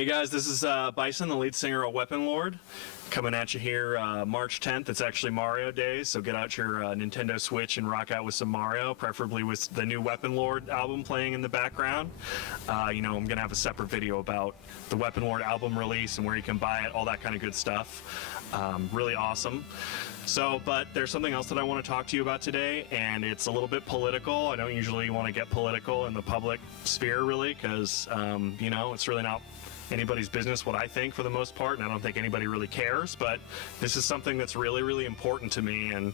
Hey guys, this is Bison, the lead singer of Weapon Lord, coming at you here March 10th. It's actually Mario Day, so get out your Nintendo Switch and rock out with some Mario, preferably with the new Weapon Lord album playing in the background. I'm going to have a separate video about the Weapon Lord album release and where you can buy it, all that kind of good stuff. Really awesome. But there's something else that I want to talk to you about today, and it's a little bit political. I don't usually want to get political in the public sphere, really, because, it's really not anybody's business what I think for the most part, and I don't think anybody really cares, but this is something that's really, really important to me, and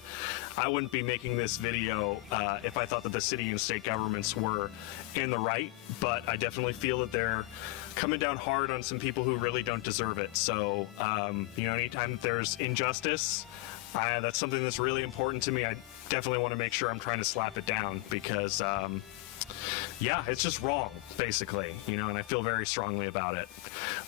I wouldn't be making this video if I thought that the city and state governments were in the right, but I definitely feel that they're coming down hard on some people who really don't deserve it. So, anytime that there's injustice, that's something that's really important to me. I definitely want to make sure I'm trying to slap it down because, it's just wrong, basically, and I feel very strongly about it.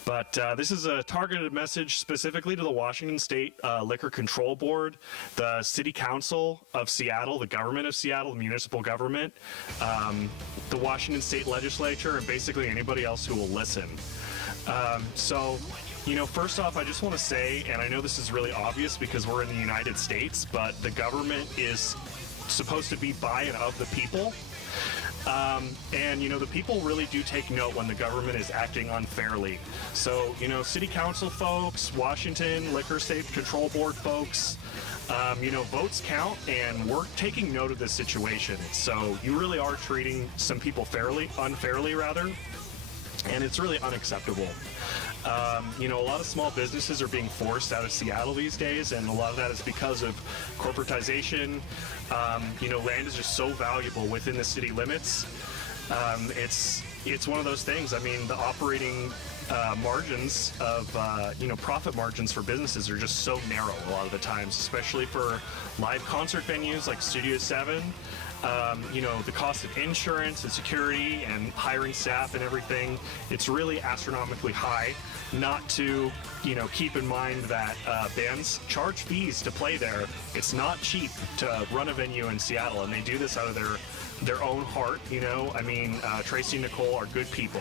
But this is a targeted message specifically to the Washington State Liquor Control Board, the City Council of Seattle, the government of Seattle, the municipal government, the Washington State Legislature, and basically anybody else who will listen. First off, I just want to say, and I know this is really obvious because we're in the United States, but the government is supposed to be by and of the people. The people really do take note when the government is acting unfairly. So, city council folks, Washington Liquor State Control Board folks, votes count, and we're taking note of this situation. So you really are treating some people unfairly rather, and it's really unacceptable. A lot of small businesses are being forced out of Seattle these days, and a lot of that is because of corporatization. Land is just so valuable within the city limits. It's one of those things. I mean, the operating margins of, profit margins for businesses are just so narrow a lot of the times, especially for live concert venues like Studio 7. The cost of insurance and security and hiring staff and everything, it's really astronomically high. Not to, keep in mind that bands charge fees to play there. It's not cheap to run a venue in Seattle, and they do this out of their own heart, Tracy and Nicole are good people.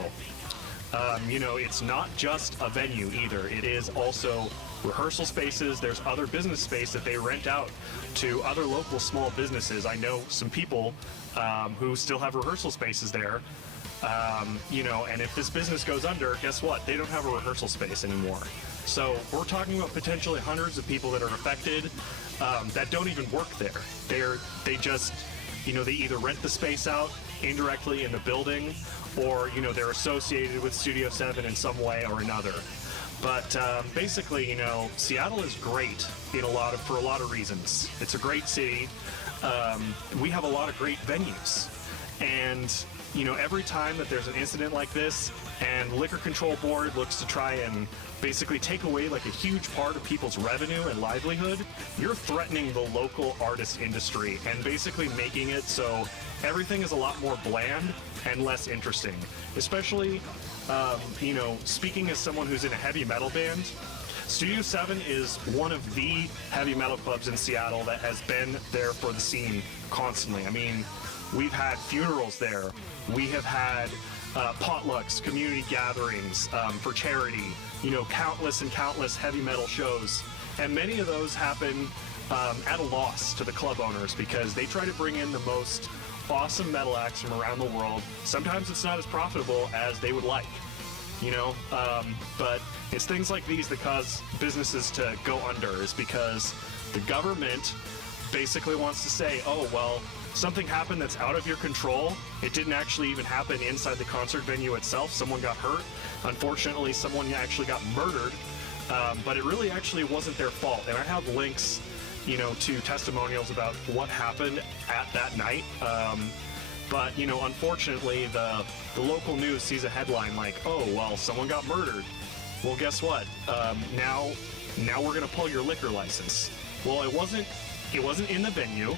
It's not just a venue either. It is also rehearsal spaces. There's other business space that they rent out to other local small businesses. I know some people who still have rehearsal spaces there. And if this business goes under, guess what? They don't have a rehearsal space anymore. So we're talking about potentially hundreds of people that are affected that don't even work there. They either rent the space out indirectly in the building, or they're associated with Studio 7 in some way or another. But basically, Seattle is great for a lot of reasons. It's a great city. We have a lot of great venues, and every time that there's an incident like this and Liquor Control Board looks to try and basically take away like a huge part of people's revenue and livelihood, you're threatening the local artist industry and basically making it so everything is a lot more bland and less interesting. Especially, speaking as someone who's in a heavy metal band, Studio 7 is one of the heavy metal clubs in Seattle that has been there for the scene constantly. We've had funerals there. We have had potlucks, community gatherings for charity, countless and countless heavy metal shows. And many of those happen at a loss to the club owners because they try to bring in the most awesome metal acts from around the world. Sometimes it's not as profitable as they would like, but it's things like these that cause businesses to go under, is because the government basically wants to say, oh, well, something happened that's out of your control. It didn't actually even happen inside the concert venue itself. Someone got hurt. Unfortunately, someone actually got murdered, but it really actually wasn't their fault. And I have links to testimonials about what happened at that night. But unfortunately, the local news sees a headline like, oh, well, someone got murdered. Well, guess what? Now we're going to pull your liquor license. Well, it wasn't in the venue.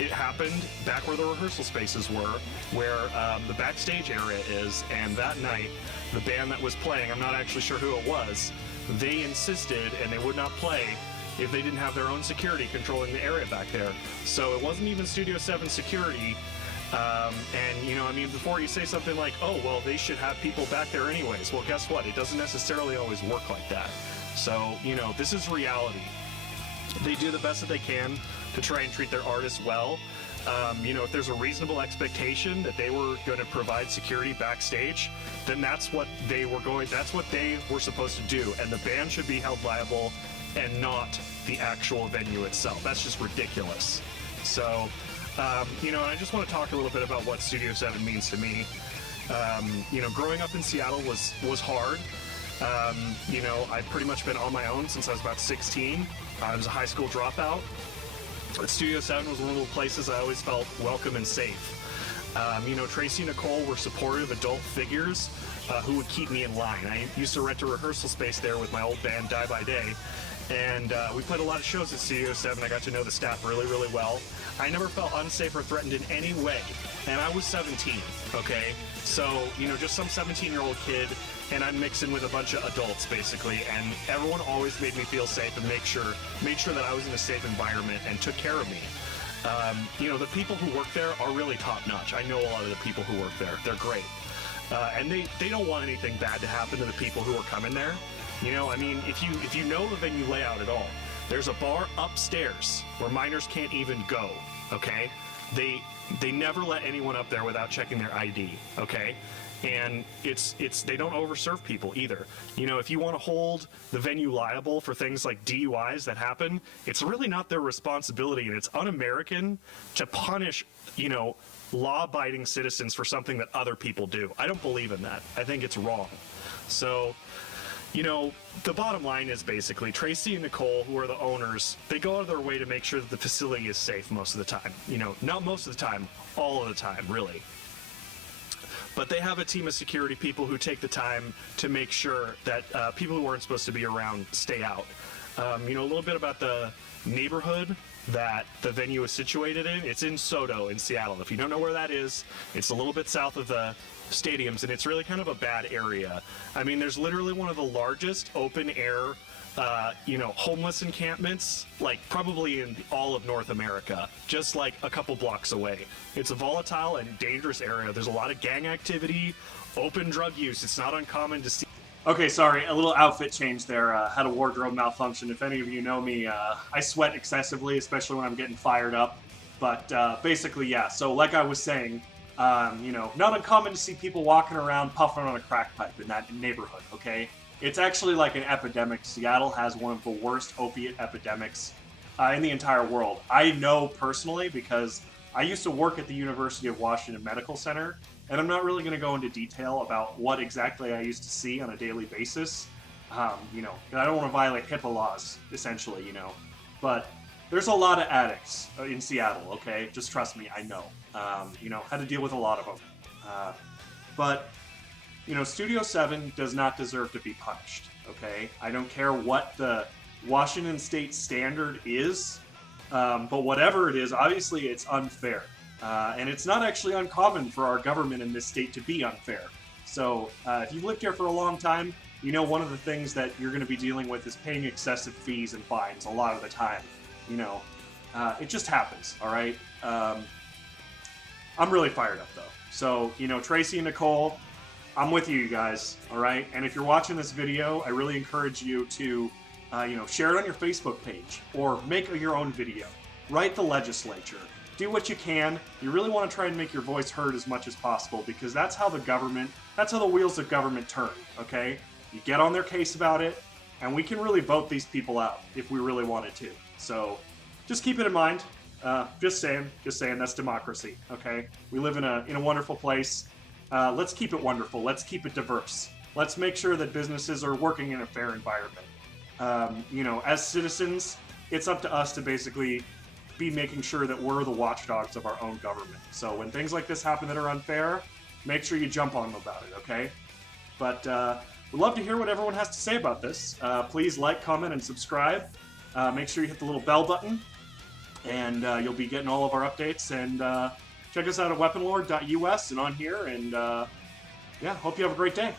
It happened back where the rehearsal spaces were, where the backstage area is, and that night, the band that was playing, I'm not actually sure who it was, they insisted and they would not play if they didn't have their own security controlling the area back there. So it wasn't even Studio 7 security And, you know, I mean, before you say something like, oh, well, they should have people back there anyways. Well, guess what? It doesn't necessarily always work like that. So, you know, this is reality. They do the best that they can to try and treat their artists well. You know, if there's a reasonable expectation that they were going to provide security backstage, then that's what they were supposed to do. And the band should be held liable and not the actual venue itself. That's just ridiculous. So, you know, I just want to talk a little bit about what Studio 7 means to me. You know, growing up in Seattle was hard. You know, I've pretty much been on my own since I was about 16. I was a high school dropout. Studio 7 was one of the places I always felt welcome and safe. You know, Tracy and Nicole were supportive adult figures who would keep me in line. I used to rent a rehearsal space there with my old band, Die by Day, and we played a lot of shows at Studio 7. I got to know the staff really, really well. I never felt unsafe or threatened in any way, and I was 17, okay? So, you know, just some 17-year-old kid, and I'm mixing with a bunch of adults, basically, and everyone always made me feel safe and made sure that I was in a safe environment and took care of me. You know, the people who work there are really top-notch. I know a lot of the people who work there. They're great. And they don't want anything bad to happen to the people who are coming there. You know, I mean, if you know the venue layout at all, there's a bar upstairs where minors can't even go, okay? They never let anyone up there without checking their ID, okay? And they don't overserve people either. You know, if you want to hold the venue liable for things like DUIs that happen, it's really not their responsibility, and it's un-American to punish, you know, law-abiding citizens for something that other people do. I don't believe in that. I think it's wrong. So, you know, the bottom line is basically Tracy and Nicole, who are the owners, they go out of their way to make sure that the facility is safe most of the time. You know, not most of the time, all of the time, really. But they have a team of security people who take the time to make sure that people who aren't supposed to be around stay out. You know, a little bit about the neighborhood that the venue is situated in. It's in SoDo in Seattle. If you don't know where that is, it's a little bit south of the stadiums, and it's really kind of a bad area. I mean, there's literally one of the largest open air you know, homeless encampments, like probably in all of North America, just like a couple blocks away. It's a volatile and dangerous area. There's a lot of gang activity, open drug use. It's not uncommon to see. Okay, sorry, a little outfit change there. Had a wardrobe malfunction. If any of you know me, I sweat excessively, especially when I'm getting fired up. But basically, yeah, so like I was saying, you know, not uncommon to see people walking around puffing on a crack pipe in that neighborhood, okay? It's actually like an epidemic. Seattle has one of the worst opiate epidemics in the entire world. I know personally because I used to work at the University of Washington Medical Center, and I'm not really going to go into detail about what exactly I used to see on a daily basis. You know, I don't want to violate HIPAA laws, essentially, you know. But there's a lot of addicts in Seattle, okay? Just trust me, I know. You know, had to deal with a lot of them. But you know, Studio 7 does not deserve to be punished, okay? I don't care what the Washington State standard is, but whatever it is, obviously it's unfair. And it's not actually uncommon for our government in this state to be unfair. So if you've lived here for a long time, you know one of the things that you're going to be dealing with is paying excessive fees and fines a lot of the time. You know, it just happens, all right? I'm really fired up, though. So, you know, Tracy and Nicole, I'm with you guys, all right? And if you're watching this video, I really encourage you to, you know, share it on your Facebook page or make your own video. Write the legislature. Do what you can. You really want to try and make your voice heard as much as possible because that's how the wheels of government turn, okay? You get on their case about it, and we can really vote these people out if we really wanted to. So just keep it in mind. Just saying, that's democracy, okay? We live in a wonderful place. Let's keep it wonderful. Let's keep it diverse. Let's make sure that businesses are working in a fair environment. You know, as citizens, it's up to us to basically be making sure that we're the watchdogs of our own government. So when things like this happen that are unfair, make sure you jump on them about it, okay? But we'd love to hear what everyone has to say about this. Please like, comment, and subscribe. Make sure you hit the little bell button, and you'll be getting all of our updates. And check us out at weaponlord.us and on here. And yeah, hope you have a great day.